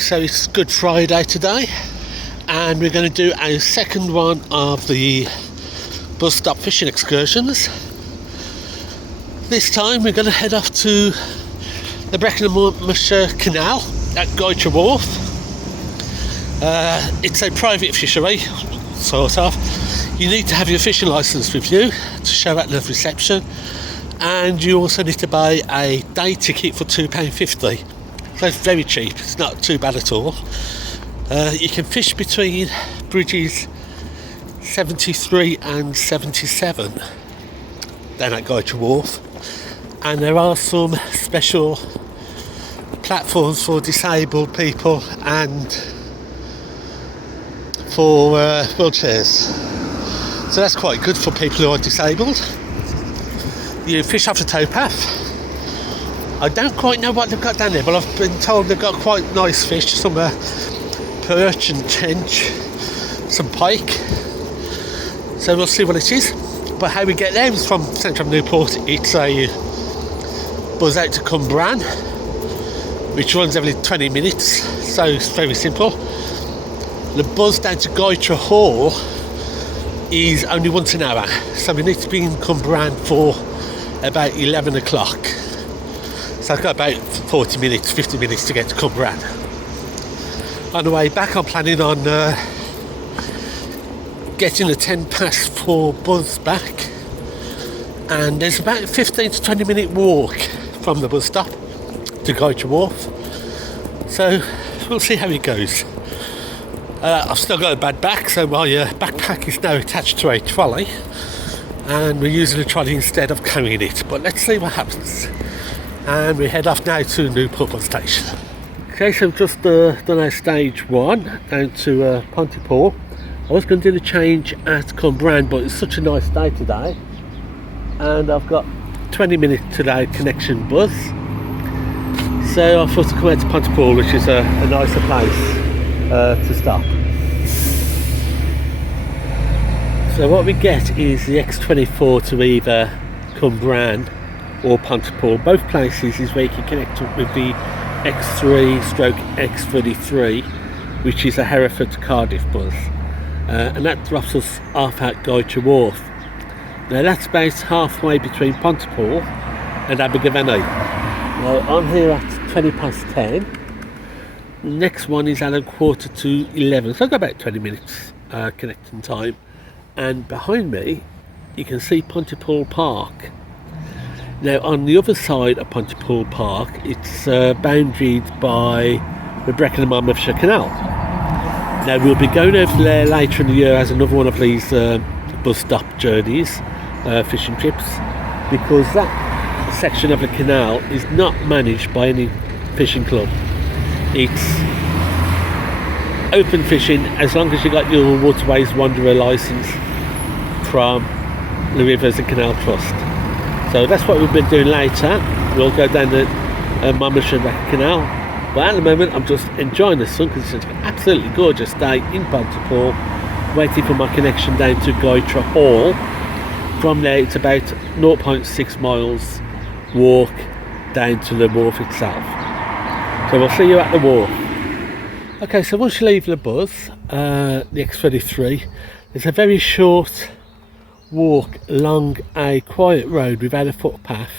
so it's Good Friday today, and we're going to do a second one of the bus stop fishing excursions. This time we're going to head off to the Brecon and Monmouthshire Canal at Goytre Wharf. It's a private fishery, sort of. You need to have your fishing licence with you to show at the reception, and you also need to buy a day ticket for £2.50. So it's very cheap, it's not too bad at all. You can fish between bridges 73 and 77 down at Goytre Wharf, and there are some special platforms for disabled people and for wheelchairs, so that's quite good for people who are disabled. You fish off the towpath. I don't quite know what they've got down there, but I've been told they've got quite nice fish, some perch and tench, some pike, so we'll see what it is. But how we get there is from central Newport. It's a buzz out to Cumbrain, which runs every 20 minutes, so it's very simple. The buzz down to Goytre Hall is only once an hour, so we need to be in Cumbrain for about 11 o'clock. So I've got about 40 minutes, 50 minutes to get to Cumbrain. On the way back, I'm planning on getting a 10 past 4 buzz back, and there's about a 15 to 20 minute walk from the bus stop to Goytre Wharf, so we'll see how it goes. I've still got a bad back, so my backpack is now attached to a trolley, and we're using the trolley instead of carrying it, but let's see what happens. And we head off now to Newport bus station. Okay, so we've just done our stage 1 down to Pontypool. I was going to do the change at Cumbrain, but it's such a nice day today, and I've got 20 minutes today connection bus, so I thought to come out to Pontypool, which is a nicer place to stop. So what we get is the X24 to either Cumbrain or Pontypool. Both places is where you can connect up with the X3/X33, which is a Hereford to Cardiff bus, and that drops us off at Goytre Wharf. Now that's about halfway between Pontypool and Abergavenny. Now I'm here at 20 past 10. The next one is at 11:15, so I've got about 20 minutes connecting time. And behind me you can see Pontypool Park. Now on the other side of Pontypool Park, it's boundaried by the Brecon and Monmouthshire Canal. Now we'll be going over there later in the year as another one of these bus stop journeys, fishing trips, because that section of the canal is not managed by any fishing club. It's open fishing as long as you got your Waterways Wanderer licence from the Rivers and Canal Trust. So that's what we've been doing later. We'll go down the Monmouthshire Canal, but at the moment I'm just enjoying the sun because it's an absolutely gorgeous day in Pontypool, waiting for my connection down to Goytre Hall. From there it's about 0.6 miles walk down to the wharf itself. So we'll see you at the wharf. Okay, so once you leave the bus, the X33, there's a very short walk along a quiet road without a footpath.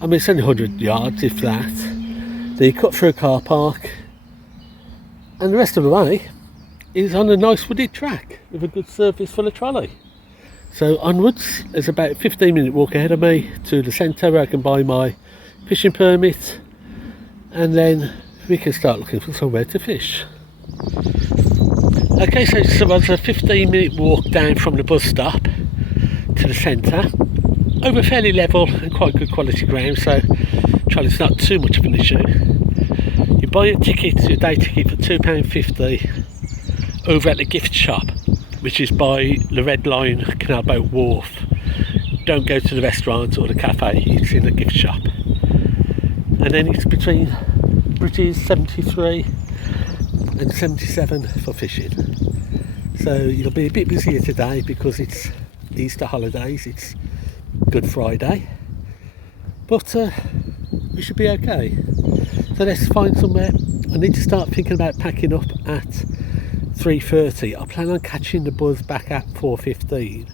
I mean, it's only 100 yards, if that. Then you cut through a car park, and the rest of the way is on a nice wooded track with a good surface for the trolley. So onwards, there's about a 15-minute walk ahead of me to the centre where I can buy my fishing permit, and then we can start looking for somewhere to fish. Okay, so it's about a 15-minute walk down from the bus stop to the centre over fairly level and quite good quality ground, so trolley's not too much of an issue. You buy your ticket, your day ticket, for £2.50 over at the gift shop, which is by the Red Line Canal Boat Wharf. Don't go to the restaurant or the cafe, it's in the gift shop. And then it's between bridges 73 and 77 for fishing. So you'll be a bit busier today because it's Easter holidays, it's Good Friday, but we should be okay. So let's find somewhere I need to start thinking about packing up at 3:30. I plan on catching the buzz back at 4:15.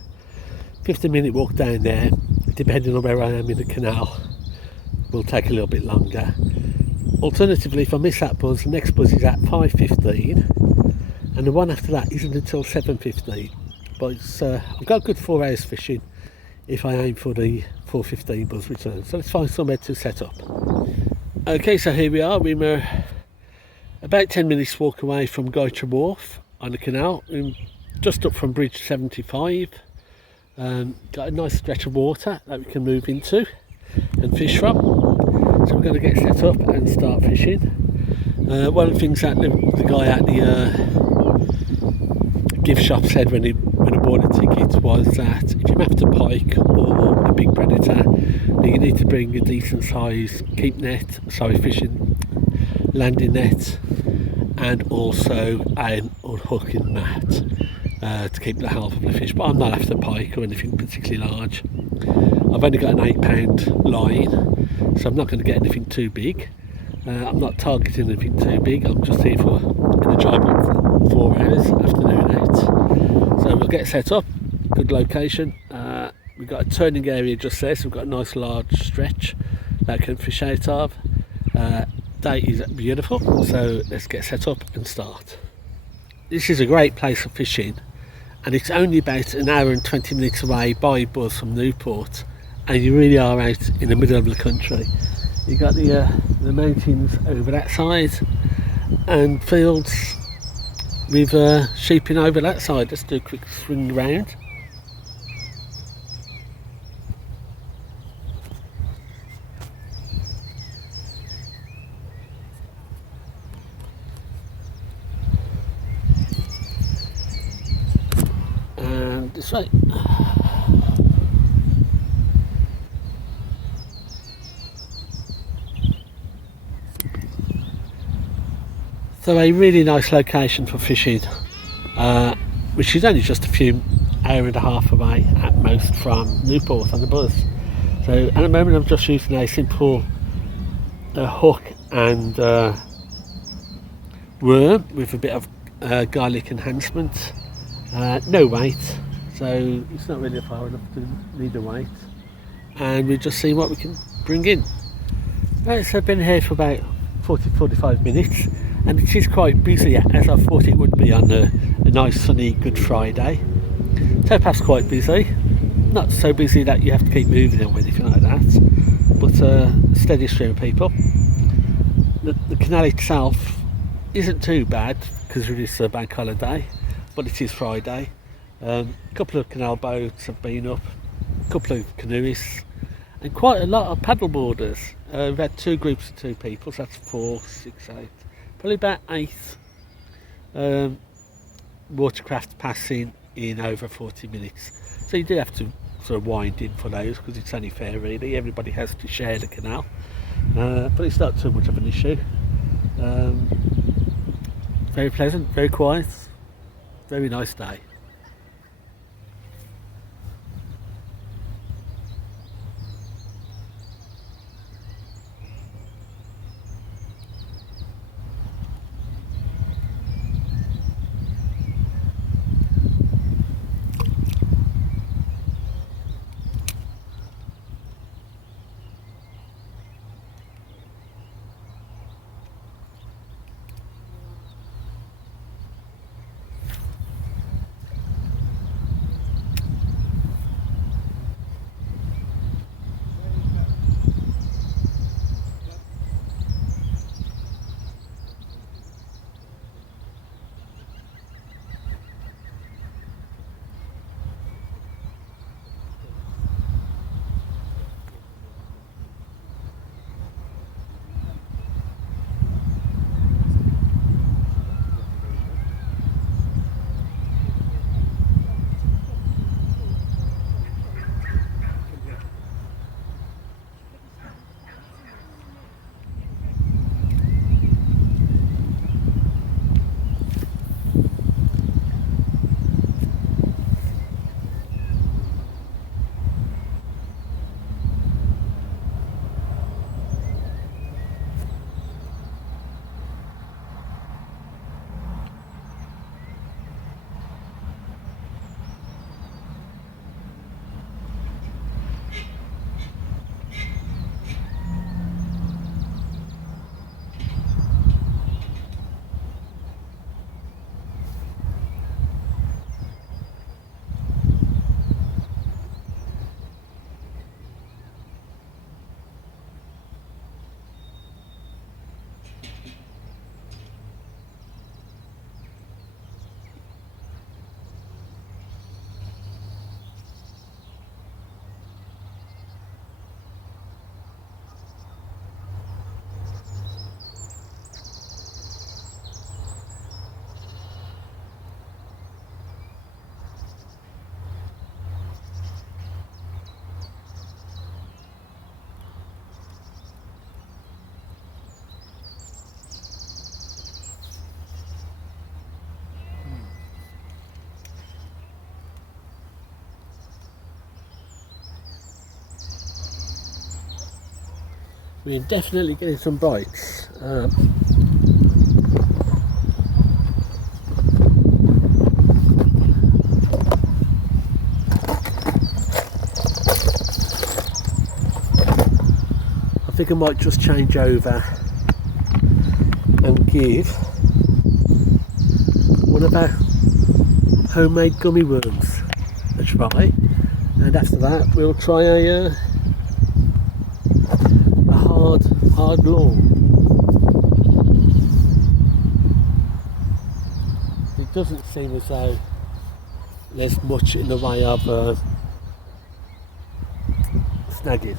15-minute walk down there, depending on where I am in the canal, will take a little bit longer. Alternatively, if I miss that buzz, the next buzz is at 5:15, and the one after that isn't until 7:15. But I've got a good 4 hours fishing if I aim for the 4:15 buzz return. So let's find somewhere to set up. Okay, so here we are. We're about 10 minutes walk away from Goytre Wharf on the canal, just up from bridge 75. Got a nice stretch of water that we can move into and fish from. So we're going to get set up and start fishing. One of the things that the guy at the gift shop said when I bought a ticket was that if you're after pike or a big predator, then you need to bring a decent size fishing landing net, and also an unhooking mat to keep the health of the fish. But I'm not after pike or anything particularly large. I've only got an 8-pound line, so I'm not going to get anything too big. I'm not targeting anything too big. I'm just here for an enjoyable 4 hours, afternoon out. So we'll get set up. Good location. We've got a turning area just there, so we've got a nice large stretch that I can fish out of. Day is beautiful, so let's get set up and start. This is a great place for fishing, and it's only about an hour and 20 minutes away by bus from Newport, and you really are out in the middle of the country. You've got the mountains over that side and fields with sheeping over that side. Let's do a quick swing round. And this way. So a really nice location for fishing, which is only just a hour and a half away at most from Newport on the bus. So at the moment I'm just using a simple hook and worm with a bit of garlic enhancement. No weight, so it's not really far enough to need a weight. And we'll just see what we can bring in. Right, so I've been here for about 40-45 minutes. And it is quite busy, as I thought it would be on a nice sunny Good Friday. Towpath's quite busy, not so busy that you have to keep moving or anything like that, but a steady stream of people. The canal itself isn't too bad because it is a bank holiday, but it is Friday. A couple of canal boats have been up, a couple of canoeists, and quite a lot of paddle boarders. We've had 2 groups of 2 people, so that's 4, 6, 8. Probably about 8 watercraft passing in over 40 minutes. So you do have to sort of wind in for those because it's only fair really. Everybody has to share the canal. But it's not too much of an issue. Very pleasant, very quiet, very nice day. We're definitely getting some bites. I think I might just change over and give one of our homemade gummy worms a try, and after that we'll try a hard lure. It doesn't seem as though there's much in the way of snagging.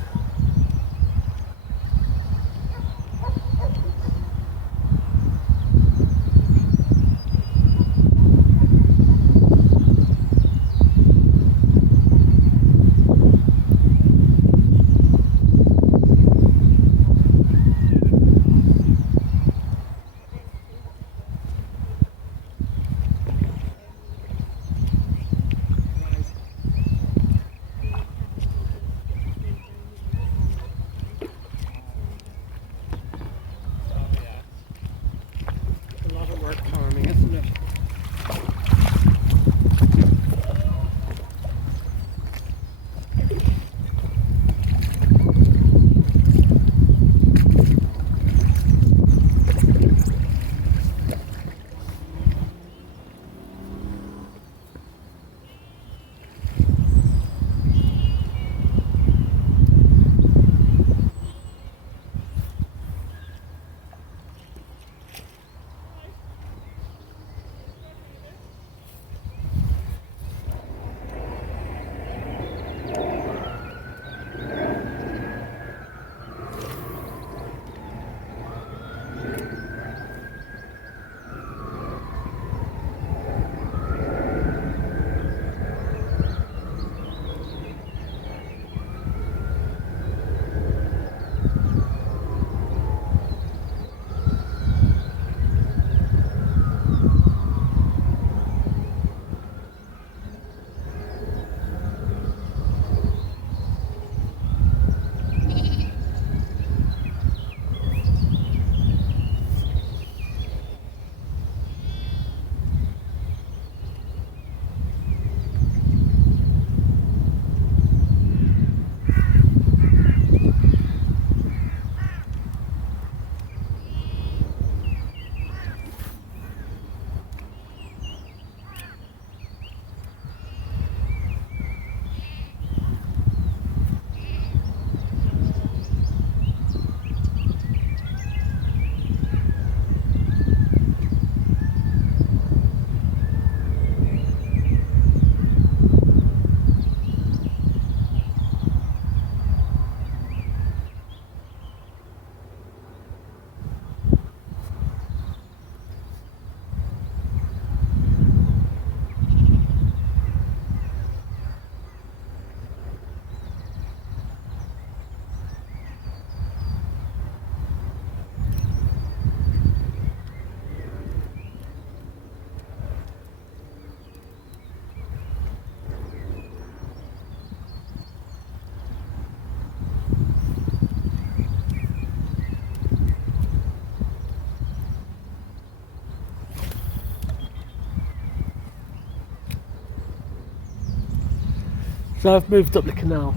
So I've moved up the canal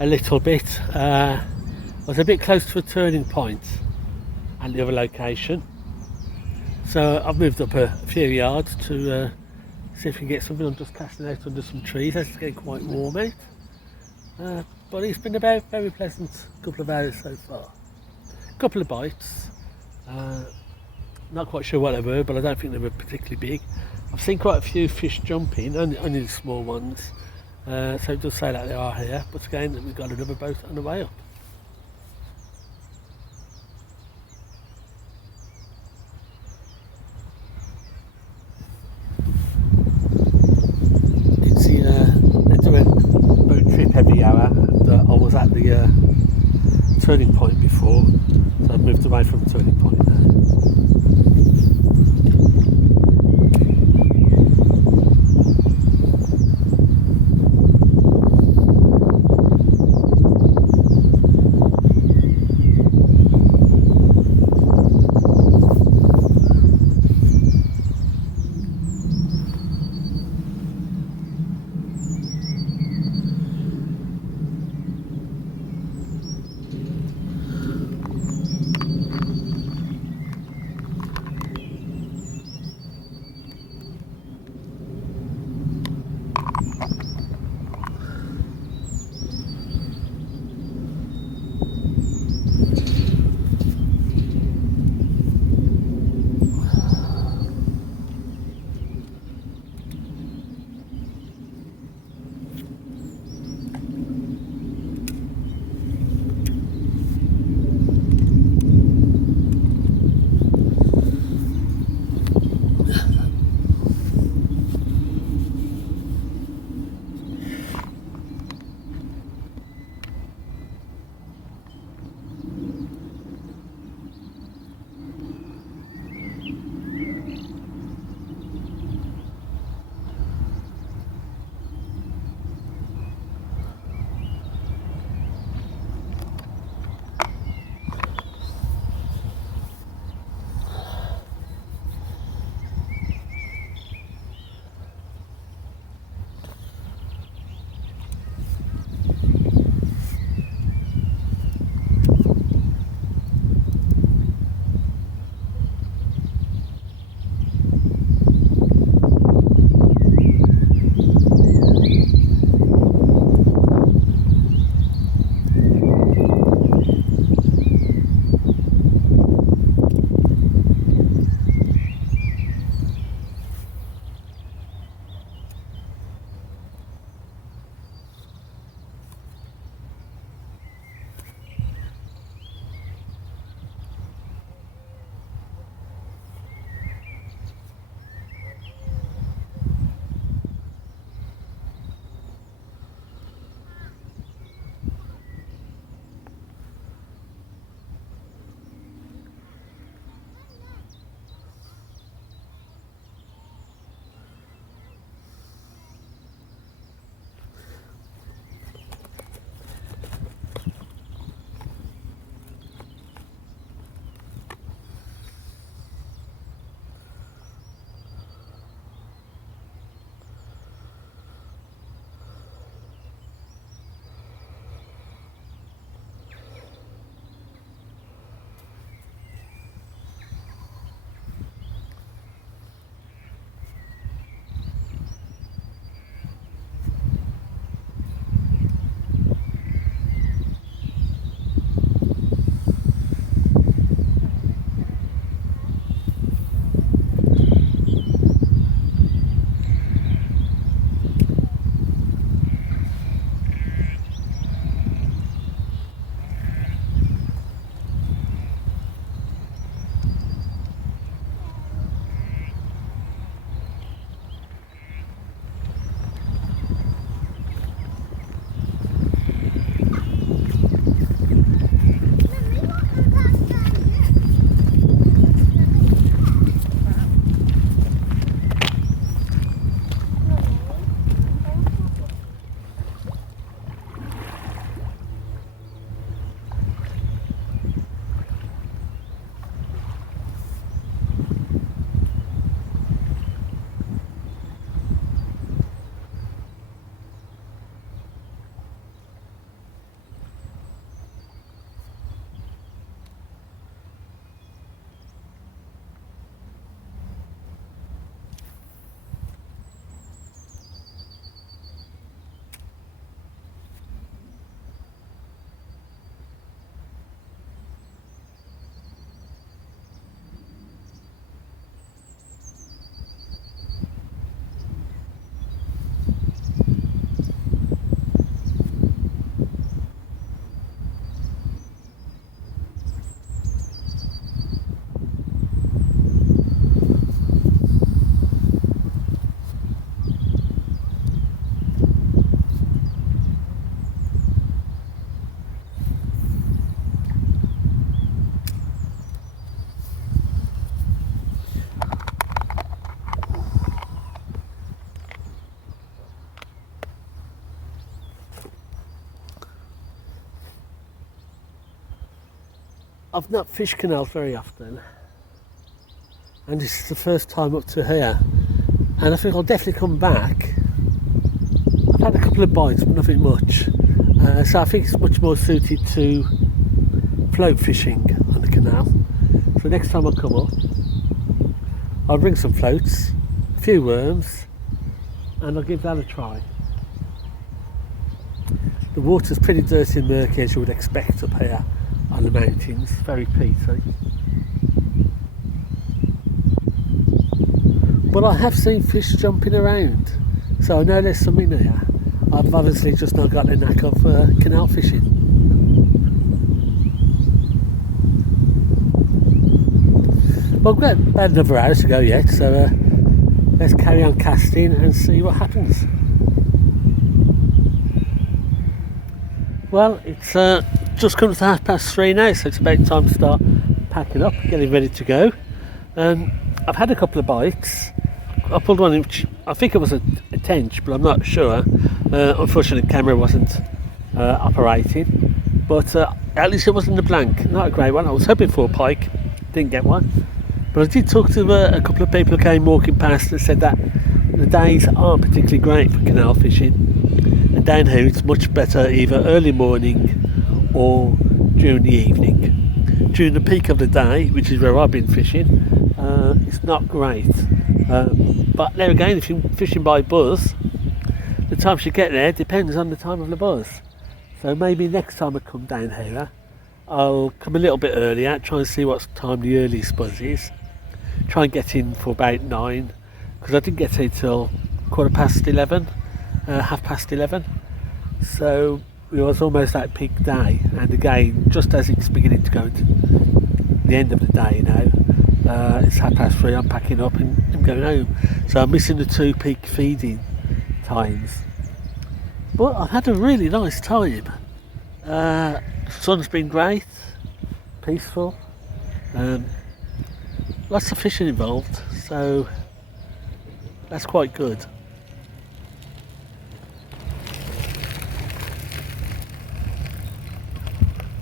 a little bit. I was a bit close to a turning point at the other location, so I've moved up a few yards to see if we can get something. I'm just casting out under some trees. It's getting quite warm out, but it's been a very pleasant couple of hours so far. A couple of bites, not quite sure what they were, but I don't think they were particularly big. I've seen quite a few fish jumping, only the small ones. So it does say that they are here, but again we've got another boat on the way up. It's they do a boat trip every hour, and I was at the turning point before, so I've moved away from the turning point now. I've not fished canals very often, and this is the first time up to here, and I think I'll definitely come back. I've had a couple of bites, but nothing much, so I think it's much more suited to float fishing on the canal. So next time I come up, I'll bring some floats, a few worms, and I'll give that a try. The water's pretty dirty and murky, as you would expect up here on the mountains, very peaty. But I have seen fish jumping around, so I know there's something there. I've obviously just not got the knack of canal fishing. But we've got about another hour to go yet, so let's carry on casting and see what happens. Well, it's just come to 3:30 now, so it's about time to start packing up, getting ready to go. I've had a couple of bites. I pulled one which I think it was a tench, but I'm not sure. Unfortunately, the camera wasn't operating, but at least it wasn't a blank. Not a great one. I was hoping for a pike, didn't get one. But I did talk to a couple of people who came walking past and said that the days aren't particularly great for canal fishing, and down here it's much better either early morning or during the evening. During the peak of the day, which is where I've been fishing, it's not great. But there again, if you're fishing by buzz, the time you get there depends on the time of the buzz. So maybe next time I come down here, I'll come a little bit earlier, try and see what time the earliest buzz is. Try and get in for about 9, because I didn't get in till 11:15, 11:30. So it was almost that peak day, and again, just as it's beginning to go into the end of the day now, it's 3:30, I'm packing up and I'm going home. So I'm missing the 2 peak feeding times. But I've had a really nice time. The sun's been great, peaceful, lots of fishing involved, so that's quite good.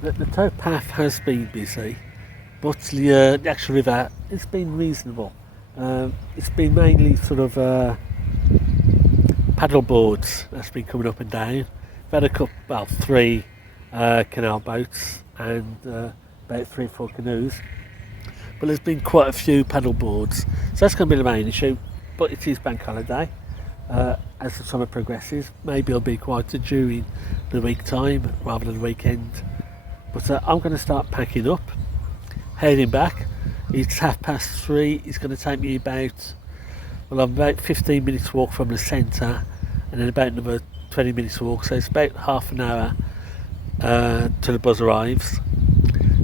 The towpath has been busy, but the actual river, it's been reasonable. It's been mainly sort of paddle boards that's been coming up and down. We've had a couple, well, 3 canal boats and about 3 or 4 canoes, but there's been quite a few paddle boards, so that's going to be the main issue. But it is bank holiday. As the summer progresses, maybe it'll be quieter during the week time rather than the weekend. But I'm going to start packing up, heading back. It's 3:30. It's going to take me about 15 minutes walk from the centre, and then about another 20 minutes walk, so it's about half an hour till the bus arrives.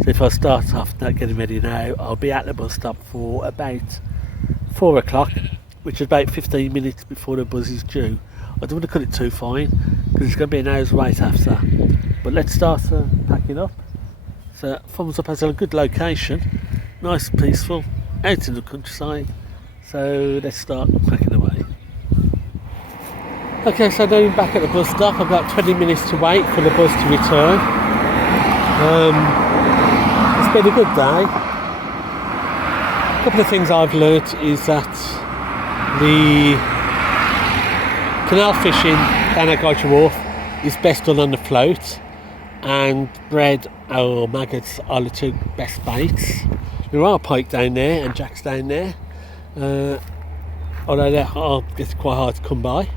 So if I start off not getting ready now, I'll be at the bus stop for about 4 o'clock, which is about 15 minutes before the bus is due. I don't want to cut it too fine, because it's going to be an hour's wait after. But let's start packing up. So Thumbs Up has a good location, nice and peaceful, out in the countryside. So let's start packing away. Okay, so now I'm back at the bus stop. I've got 20 minutes to wait for the bus to return. It's been a good day. A couple of things I've learnt is that the canal fishing down at Goytre Wharf is best done on the float, and bread or maggots are the 2 best baits. There are pike down there and jacks down there, although they are it's quite hard to come by.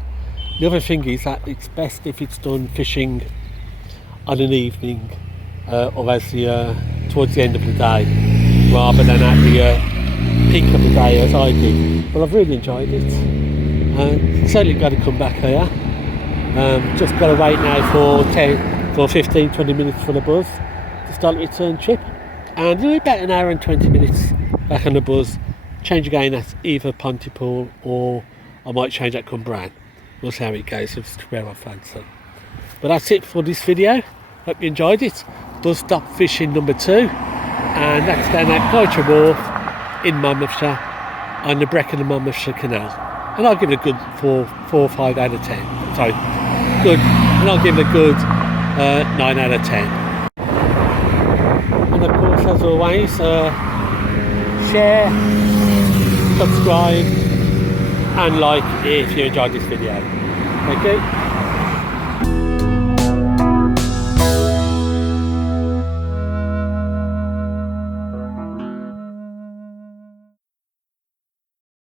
The other thing is that it's best if it's done fishing on an evening or as towards the end of the day, rather than at the peak of the day as I did. But I've really enjoyed it. Certainly got to come back here. Just got to wait now for 15-20 minutes for the bus to start the return trip, and it'll be about an hour and 20 minutes back on the bus. Change again at either Pontypool, or I might change at Cumbrain. We'll see how it goes, it's where I fancy. But that's it for this video. Hope you enjoyed it. Bus stop fishing number 2, and that's down at Goytre Wharf in Monmouthshire on the Brecon and Monmouthshire Canal. And I'll give it a good 4 or 5 out of 10. Sorry, good. And I'll give it a good 9 out of 10. and of course, as always, share, subscribe and like if you enjoyed this video. Thank you.